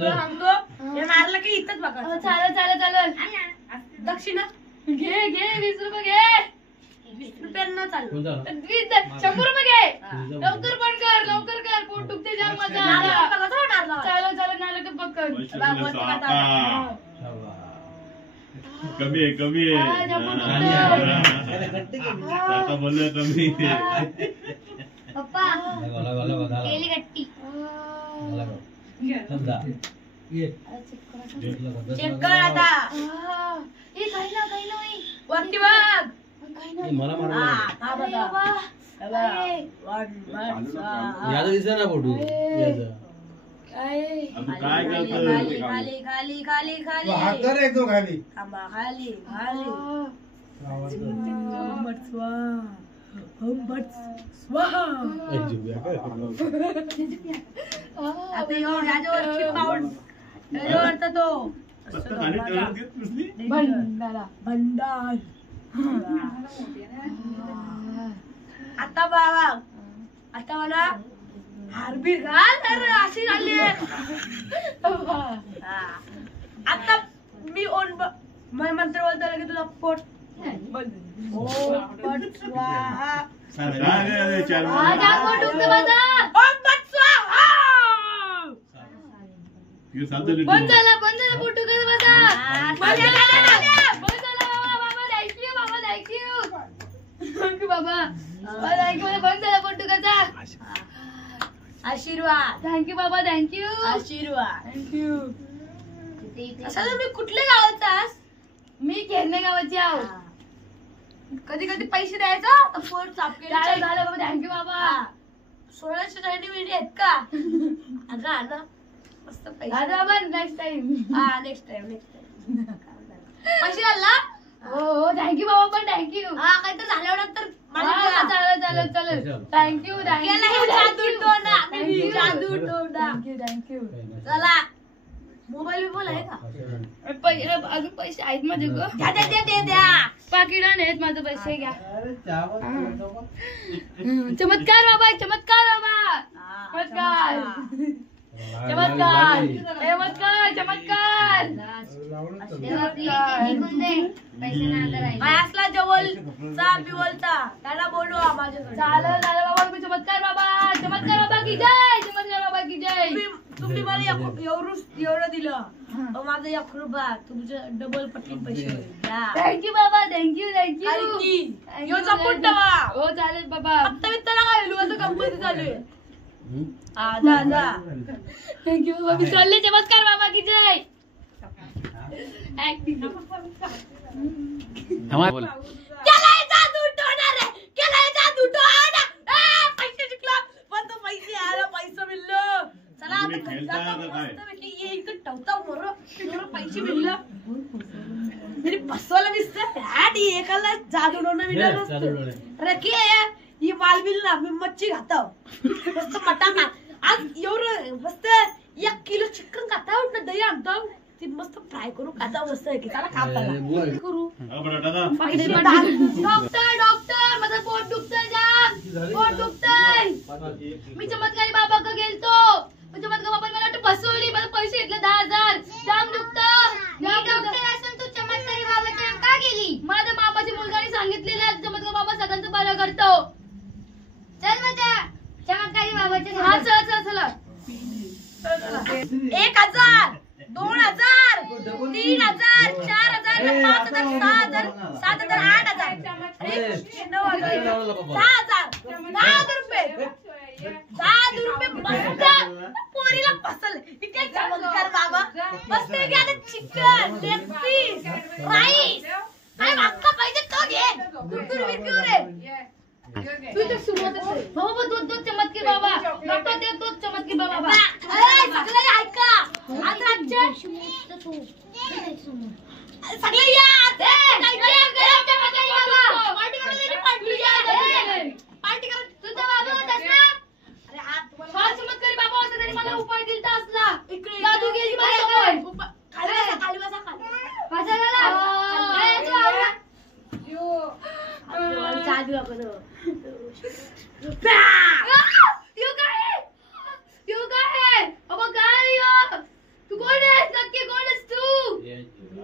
तुला सांगतो हे मारलं की इथंच बघा. चालेल चालेल चालेल. दक्षिणा घे घे 20 रुपये घे. 20 रुपयांना चालू 100 रुपये घे. लवकर पण कर लवकर कर. पोट दुखते जाम माझा. चालेल चालेल नाला का पकड. कमी आहे कमी आहे बोललो कमी. पप्पा केली गट्टी. चेक कर आता. हे काही नाही वरती बघ. मला दिसत ना फोटो काय खाली खाली खाली खाली खाली एकदम खाली थांबा खाली खाली. आता याच्यावर चिपकावून याच्यावर तो भंडार. आता बाबा आता मला हारबीर घाल तर अशी झाली. आता मी ओन मंत्र बोलतो की तुला पोट ओम पट स्वाहा. बंद झाला फोटो कर माझा. बंद झाला बाबा थँक्यू बाबा थँक्यू बाबा थँक्यू. बंद झाला फोटो कसा. आशीर्वाद. थँक्यू बाबा थँक्यू आशीर्वाद. थँक्यू. असं तुम्ही कुठल्या गावाचास. मी खेरणे गावाची आहो. कधी कधी पैसे द्यायचा तर फोन साफ केला. झालं बाबा थँक्यू बाबा. 1690 मिनिट आहेत का. अगं ना मस्त पैसे. बाबा नेक्स्ट टाइम. नेक्स्ट टाइम पैसे झाला. हो थँक्यू बाबा पण थँक्यू. काहीतरी झाल्यानंतर चालेल चालेल चालेल. Thank you thank you. चला मोबाईल बिबल आहे का. अजून पैसे आहेत माझे ग. द्या पाकिट आहेत माझे पैसे घ्या. चमत्कार बाबा चमत्कार बाबा चमत्कार चमत्कार चमत्कार चमत्कार. असला जवळचा बिवलता त्याला बोलवा माझ्याकडे. चालेल चालेल बाबा. तुम्ही चमत्कार बाबा की जय. चमत्कार बाबा की जय. तुम्ही मला एवढं दिलं माझं 1 रुपया तुमचं डबल पटीन पैसे. थँक्यू बाबा थँक्यू. सपोर्ट ठेवा. हो चालेल बाबा. आता मी त्याला काय आता कंपनी चालू आहे. जा थँक्यू बाबा. मी चालले. चमत्कार बाबा की जय. केलाय जादू टोना. पैसे जिंकला पण तो पैसे आला. पैसे मिळलं. चला आता घरी जातो मस्तपैकी. इथं ठेवता मोर पैसे मिळलं. तरी बसवायला दिसत एकाला जादू टोना मिळलं. रकी ही माल बिल ना मी मच्छी खाता मस्त मटाका. आज एवढं मस्त 1 किलो चिकन खाता ना दही आणतो. ती मस्त फ्राय करू खाता मस्त आहे की. त्याला खाताला करू. डॉक्टर माझं पोट दुखतंय जाम. पोट दुखतंय. मी चमत्कारी बाबा का गेलतो. चमत्कार बाबा मला फसवली. मला पैसे घेतले 10,000. जाम दुखतं. डॉक्टर असून तू चमत्कारी बाबाच्या का गेली. मला त्या मामाची मुलगाने सांगितलेलं चमत्कार बाबा सगळ्यांचं बरं करतो. चल मग त्या चमत्कारी बाबाच्या. हा चला चला चला. 1,000 2,000 3,000 4,000 5,000 6,000 7,000 8,000 9,000 10,000 रुपये. 10 रुपये मस्त पोरीला पसल. इथे चमत्कार बाबा मस्त चिकन लेग पीस राईस काय मागता पाहिजे तो घे. कुरकुर बिरकुर रे. तू तर सुरुवात बाबा दूध चमत्कार बाबा. डॉक्टर दे दूध चमत्कार बाबा. सगळे ऐका आता सगळे या. पार्टी करा तुझा बाबा होतास ना. अरे हा चमत्कारी बाबा होता तरी मला उपाय दिलता असला. जादू गेली माझ्यावर. खाली बसा जादू आपण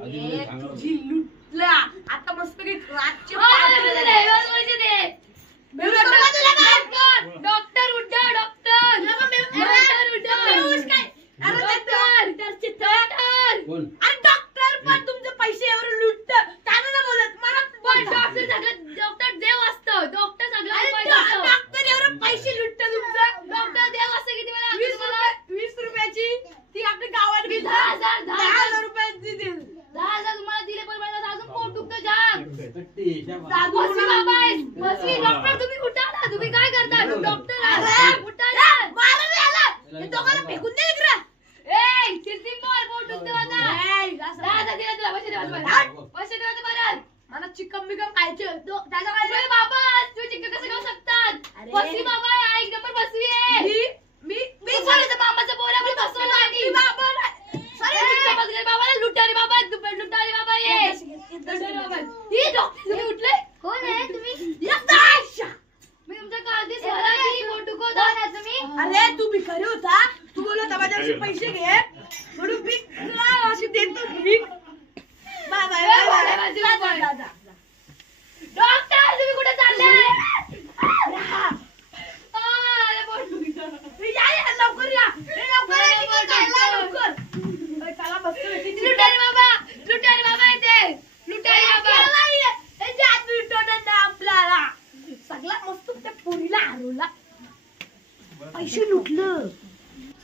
आधी सांगा. तुझी लुटला आता मस्त रातचे डॉक्टर उठा डॉक्टर कोण? डॉक्टर पण तुमचे पैसे एवढे लुटत त्यानं ना बोलत मला पण डॉक्टर सगळं डॉक्टर देव असतं डॉक्टर सगळं उपाय करतो. डॉक्टर एवढे पैसे लुटत तुमचं डॉक्टर देव असतं किती वेळा 20 रुपयाची ती आपल्या गावात घेतली 10,000 रुपयाची दिली 10,000 तुम्हाला दिले पण मला अजून पोट दुखतं जाम. कट्टी, शाबास. बसवी बाबा आहे. बसवी डॉक्टर तुम्ही उठा ना तुम्ही काय करता डॉक्टर अरे, उठा ना. मारा मी आला हे दोघांना फेकून दे इकडं ए कीर्ती बोल पोट दुखतं माझं. 10,000 दिले तुला पैसे ठेवायचं परत. मला चिकन बिकन खायचे त्याचा काय अरे बाबा तुम्ही चिकन कसं खाऊ शकतात. अरे. बसवी बाबा आहे एक नंबर बसवी आहे. मी मी बोलायचं मामाचं बोला मला बसवलं आणि बाबा सॉरी बाबा लुटारी बाबा लुटारी बाबा ये लुटारी बाबा ही डॉक्टर तुम्ही उठले कोण आहे तुम्ही मी तुमच्या काळजी स्वराची पोट दुखवतो तुम्ही. अरे तू भिकारी होता तू बोलत माझ्याशी पैसे घे म्हणून मी तुला अशी देतो भीक bye bye bye bye doctor तुम्ही कुठे चाललाय. अरे पोट दुखतं. लवकर या लवकर चला बस लुटारी बाबा येते लुटारी बाबा आपल्याला सगळा मस्त त्या पोरीला हरवला पैसे लुटलं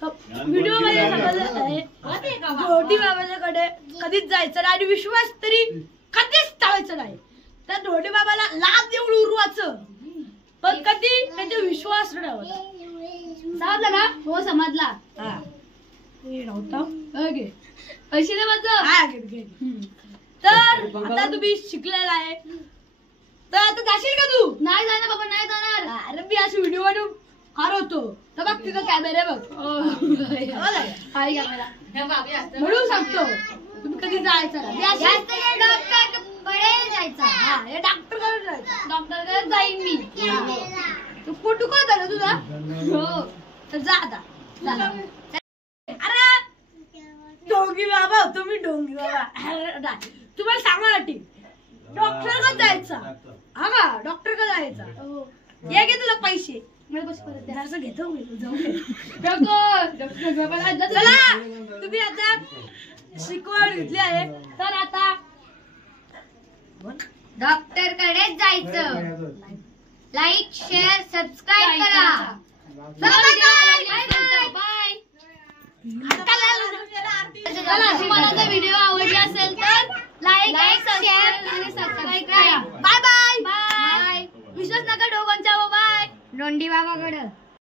व्हिडिओ मध्ये ढोटी बाबाच्याकडे कधीच जायचं नाही आणि विश्वास तरी कधीच टाळायचं नाही त्या ढोटी बाबाला लाभ देऊन उरवायचं पण कधी त्याचा विश्वास नाही ठेवायचा. समजला ना हो समजला. ओके पैसे दे माझं. हा, घे. तर आता तुम्ही शिकलेला आहे तर आता जाशील का तू नाही जाणार बाबा नाही जाणार. अरे मी अशी व्हिडिओ बनवून हरवतो तर बघ तिथं कॅमेरा बघ हाय कॅमेरा. म्हणून सांगतो तुम्ही कधी जायचं नाही. मी अशी- डॉक्टरकडे जायचं. हा, हे डॉक्टर कडे जायचं डॉक्टरकडे जाईन मी. तू पोट दुखत आहे ना तुझा हो तर जा आता चला. अरे डोंगी बाबा तुम्ही डोंगी बाबा अरे, नाही. तुम्हाला सांगा टी डॉक्टर कडे जायचं हा का डॉक्टर कडे जायचं हो. हे घे तुला पैसे मला पैसे परत द्या. असं घेतो मी जाऊ दे. डॉक्टर बाबा चला तुम्ही आता शिकवण घेतली आहे तर आता डॉक्टर कडे जायचं. लाईक शेअर सबस्क्राईब करा. बाय. तुम्हाला जर व्हिडिओ आवडला असेल तर लाईक शेअर आणि सबस्क्राईब करा. Bye bye bye. विश्वास नका डोकांच्या बाय. रोंडी बाबाकडं